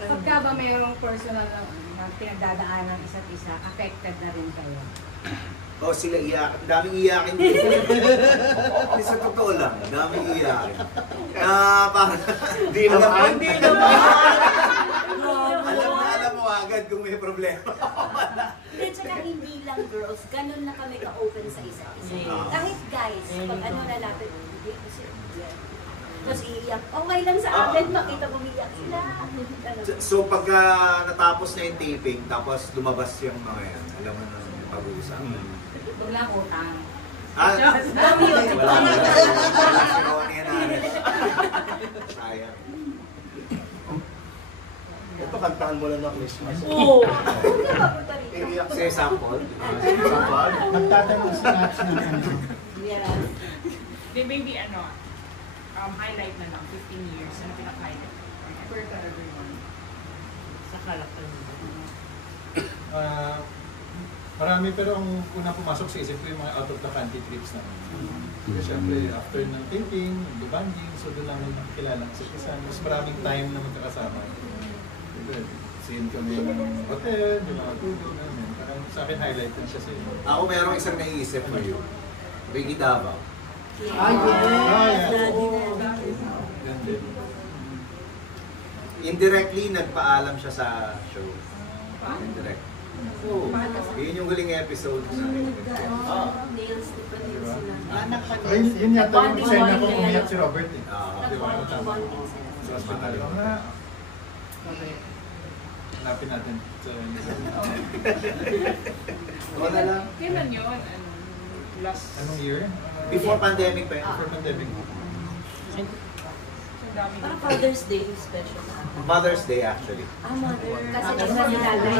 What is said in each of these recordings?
Pagka ba mayroong personal na pinagdadaan ng isa't isa, affected na rin kayo? O sila iyak, daming iyakin dito. Sa totoo lang, daming iyakin. Parang, Di naman. alam mo agad kung may problema. At saka hindi lang girls, ganun na kami ka-open sa isa't isa. Kahit guys, pag ano lalapit, hindi ko sila. Tapos iiyak, okay lang sa akin, makita mo iiyak sila. So pagka natapos na yung taping, tapos lumabas yung mga yan, alam mo na yung pag-uusap. Ito lang utang. Dami yun. Sayang. Ito, kantahan mo lang ng Christmas. Oo. Iiyak Say sample. Sample. Magtatanong si Nats ng ano. Yeah. Maybe highlight na lang, 15 years, ano pinaka-highlight? For everyone. Sa character mo. Marami, pero ang una pumasok sa isip ko yung mga out of the country trips namin. Kasi syempre, after ng taping, banding, so doon namin nakikilala sa isa. Mas maraming time na magkakasama. Scene kami ng hotel, yung mga tulog namin. Parang sa akin highlight din siya sa inyo. Ako merong isang naiisip mo yun. Ricky Davao. Indirectly, nagpaalam siya sa show. Indirect. Oo. Yun yung huling episode. Nails, di pa nails sila. Ay, yun yata yung eksena ko umiyak si Robert eh. Di ba? Bonding sila. Sa hospital. Hanapin natin. Wala lang. Kailan yun? Last... Anong year? Before pandemic pa yun. Before pandemic. Parang Father's Day special. Mother's Day actually. Mother. Kasi Kasi nasa nilalay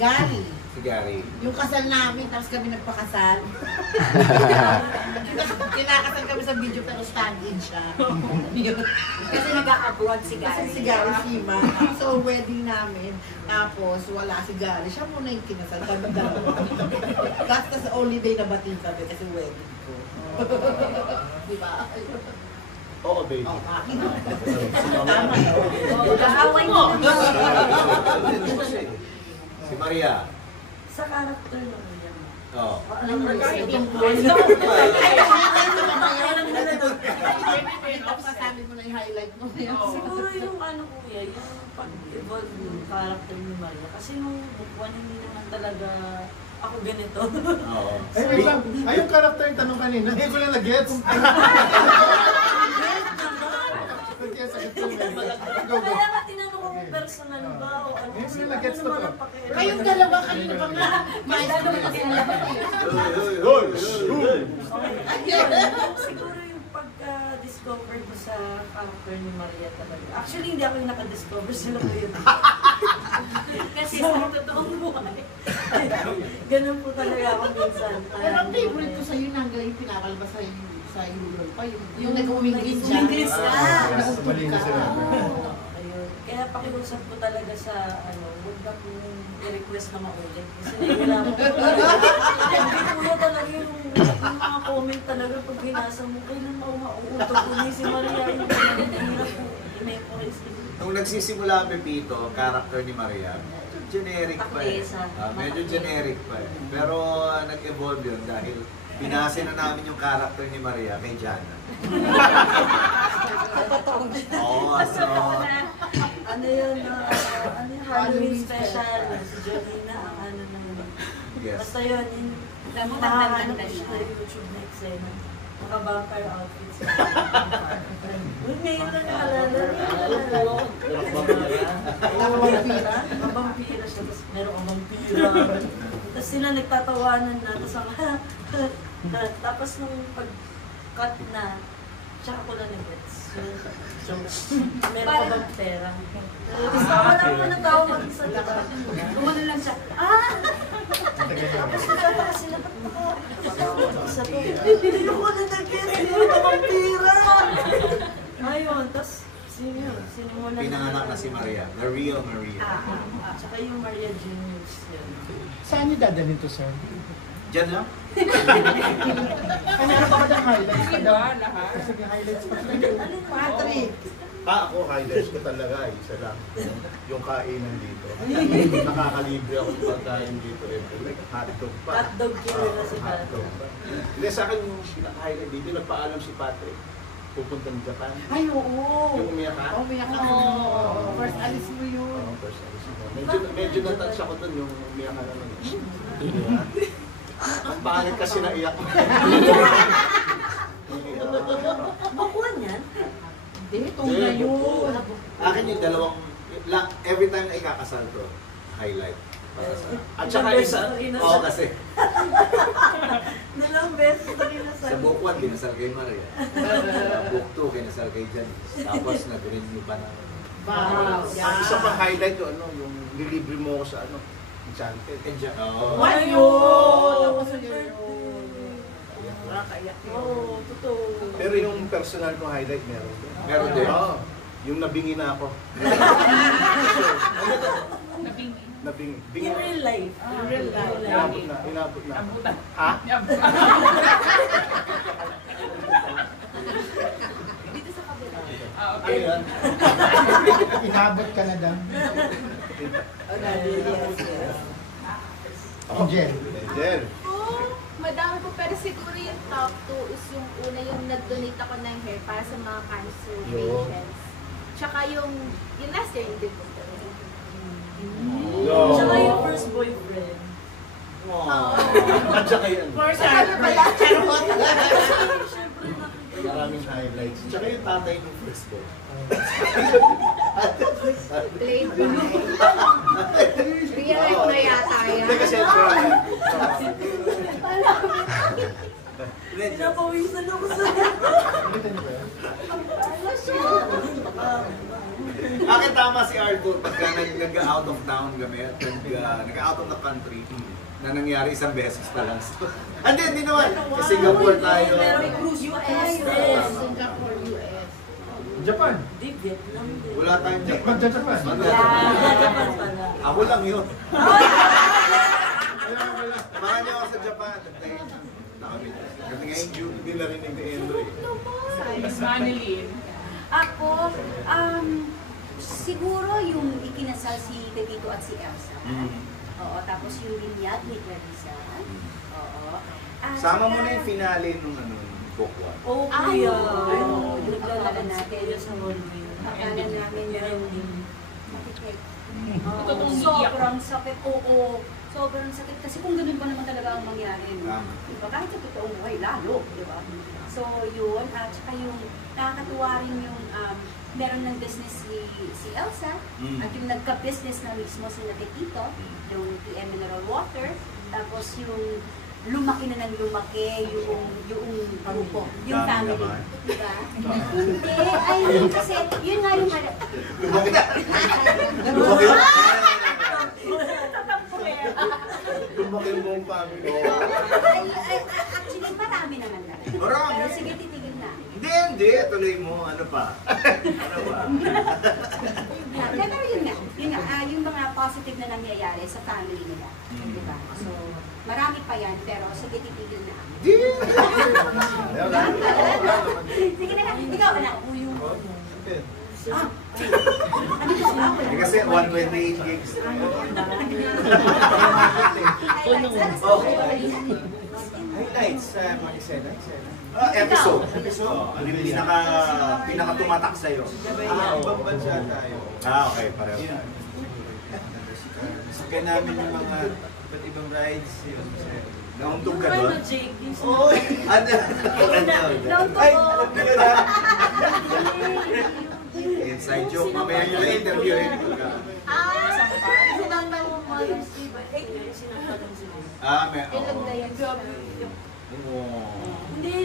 Gary. Si Gary. Yung kasal namin, tapos kami nagpakasal. Kinakasal kami sa video pero stand-in siya. Kasi nag-a-abroad si Gary. Kasi si Gary Shima. So, wedding namin. Tapos, wala si Gary. Siya muna yung kinasal. Kami dalawa. That's the only day na bating kami kasi wedding ko. Diba? Oo, baby. Oh, akin. Tama na. Kaaway mo. Si Maria. Sa character mo yan. Oo. Alam mo yung Sabi mo na yung highlight mo. Siguro yung ano kuya, yung pag-evolve yung character ni Maria. Kasi nung book 1, hindi naman talaga ako ganito. Oo. Ay, wait lang. Ay, yung character yung tanong kanina. Hindi ko lang na-gets. Kaya nga tinanong ko kung personal ba o ano. Kasi nag-gets ano to naman to. ang pakialam. Kayong dalawa kanina pa nga. Maestro na sila. Siguro yung pagka-discover ko sa character ni Maria talaga. Actually, hindi ako yung naka-discover sila ko yun. Kasi sa totoong buhay. Ganun po talaga ako minsan. Pero ang favorite ko sa'yo hanggang yung pinakalabas sa Eurol pa, yung nag-uwing-wing siya. Uwing-wing siya. Mali sila. Ayun. Kaya pakiusap ko talaga sa huwag na kong i-request na maulit. Kasi nahihirapan ko talaga yung mga comment talaga pag binasa mo, kailan mauutot ko ni si Maria yung hirap ko i-memorize. Nung nagsisimula ang Pepito, character ni Maria, medyo generic pa eh. Medyo generic pa eh. Pero nag-evolve yun dahil binase na namin yung character ni Maria kay Jana. Oo, so... Ano yun, ano yung Halloween special, si Jolina, ang ano na yun. Yes. Basta yun, yung nakakaano ko siya sa YouTube na eksena. Mga vampire outfits. Uy, ngayon na naalala. Vampira siya, tapos meron ang vampira. Tapos sila nagtatawanan na, tapos nung pag-cut na, tsaka ko lang nag-gets. So, meron ka bang pera? Tapos wala mo natawa mag-salita. Gumano lang siya, Tapos nagtataka sila, ba't nakatawa isa to? Hindi ko na nag-gets, hindi ko vampira! Ayun, tapos sinimula Pinanganak na si Maria, the real Maria. Tsaka yung Maria Juniors yun. Saan niyo dadalhin to, sir? Diyan lang? Meron pa ba highlights pa Di daw. ba lahat? Kasi may highlights pa kayo. Patrick! Ako, highlights ko talaga, isa lang. Yung kainan dito. Nakakalibre ako ng pagkain dito. Like hotdog pa. Hotdog killer na si Hotdog pa. Hindi, sa akin yung pinaka-highlight dito, nagpaalam si Patrick. Pupuntang Japan. Ay, oo! Yung umiyak ka? Oo, umiyak ka. Oo. First alis mo yun. Oo, first alis mo. Medyo natouch ako dun yung umiyak ka naman. Ang pangit kasi naiyak ko. Bakuan yan? Hindi, tunga yun. Akin yung dalawang, every time na ikakasal ko, highlight. Para sa, at saka isa, oo kasi, Dalawang beses na kinasal. sa book 1, kinasal kay Maria. Sa book 2, kinasal kay Janice. Tapos nag-renew pa na. Wow. Ang isa pang highlight ko, yung delivery mo ko sa Enchanted. Oo. What yun? Tapos yun. Nakakaiyak yun. Oo, totoo. Pero yung personal kong highlight, meron din. Meron din. Oo. Yung nabingi na ako. Nabingi. Nabingi. In real life. In real life. Inabot na. Inabot na. Abutan. Ha? Dito sa kabila. Okay. Ayun. Inabot ka na daw. Yes, yes. Angel. Angel. Madami po, pero siguro yung top 2 is yung una, yung nag-donate ako ng hair para sa mga cancer Yo. patients. Tsaka yung last year, yung din po. No. Tsaka yung first boyfriend. At saka yun. First time pala. Charot. Siyempre nakita. Maraming highlights. Tsaka yung tatay ng first book. Played by. Real life na yata yan. Hindi kasi Pinapawisan ako sa Akin tama si Arthur pagka nag-out of town kami at nag-out of the country na nangyari isang beses pa lang. Hindi naman. Sa Singapore tayo. Pero may cruise US. Singapore, US. Japan. Di Vietnam din. Wala tayong Japan. Magja-Japan. Japan pala. Ako lang yun. Samahan niyo ako sa Japan. Kasi ngayon June. Hindi narinig ni Andre. Miss Manilyn. Ako, siguro yung ikinasal si Pepito at si Elsa. Oo, tapos yung binyag ni Clarissa. Oo. At Sama mo saka- na yung finale nung book 1. Oh, Ay, kuya. oo. Yung Naglalaban natin. natin. Sa hallway. Akala namin na Ending. matikip. Totoong Sobrang sakit. Oo. Sobrang sakit. Kasi kung ganun pa naman talaga ang mangyari. No? Tama. Diba? Kahit sa totoong buhay, lalo. Diba? So, yun. At saka yung nakakatuwa rin yung meron ng business si Elsa. At yung nagka-business na mismo si Pepito. Yung PM Mineral Water. Tapos yung lumaki na ng lumaki yung grupo, yung family. naman. Diba? Hindi. Ay, yun kasi, yun nga yung Lumaki na. Lumaki na. Lumaki yung buong family. Actually, marami naman talaga. Marami. Pero sige, titigil na. Hindi. Tuloy mo. Ano pa? Ano ba? Pero yun nga, yung mga positive na nangyayari sa family nila. Diba? So, marami pa yan, pero sige, titigil na. Ayaw na. Sige na, ikaw, anak. Ah, ano ba ba? Eh, kasi 128 gigs. Highlights sa mga eksena. Episode. Ano yung pinaka tumatak sa'yo? Ibang bansa tayo. Okay, pareho. Sakay namin yung mga iba't ibang rides. Nauntog ka Ano, doon? Jake? Oy! Ano? Ay, alam niyo na. Inside joke. Mamaya nyo na interviewin. Sinambal mo mo yung May... Hindi.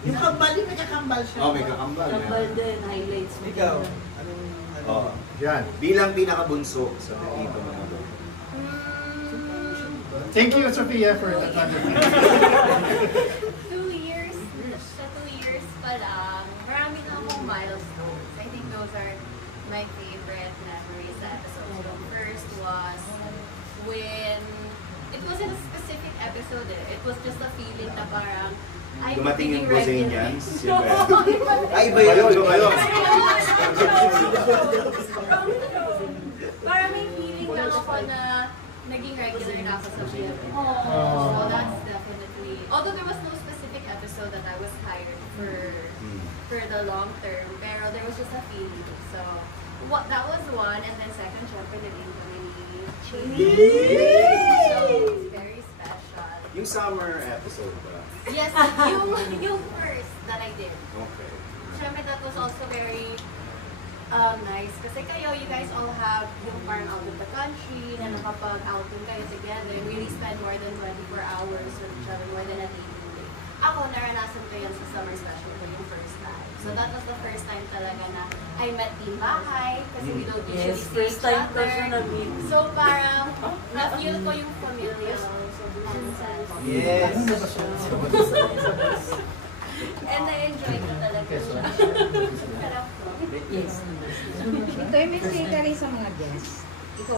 Yung kambal, yung may kakambal siya. May kakambal. Kambal din, highlights mo. Ikaw, Yan. Bilang pinakabunso sa Pepito Manalo. Thank you, Sophia, for that wonderful. 2 years, sa 2 years pa lang, marami na akong milestones. I think those are my favorite memories sa episode. The first was when, it wasn't a specific episode eh. It was just a feeling na parang dumating yung Regular. Brazilians. Yun ba yun? Ay, iba yun. Iba yun. Parang may feeling lang ako na naging regular na ako sa BFF. So that's definitely, although there was no specific episode that I was hired for the long term, pero there was just a feeling. So that was one, and then second, syempre naging kami ni Chini. So it's very special. Yung summer episode ba? Yes, yung first that I did. Okay. Syempre that was also very nice. Kasi kayo, you guys all have yung parang out of the country, na nakapag-outing kayo together, and really spend more than 24 hours with each other, more than a dating day. Ako, naranasan ko yan sa summer special ko yung first time. So that was the first time talaga na I met Team Bahay, kasi we don't usually Yes, see first each time ko other. siya na-meet. So parang, na-feel ko yung familial nonsense. Yes. And I enjoyed ko talaga siya. Sarap ko. Yes. Ito yung may say ka rin sa mga guests.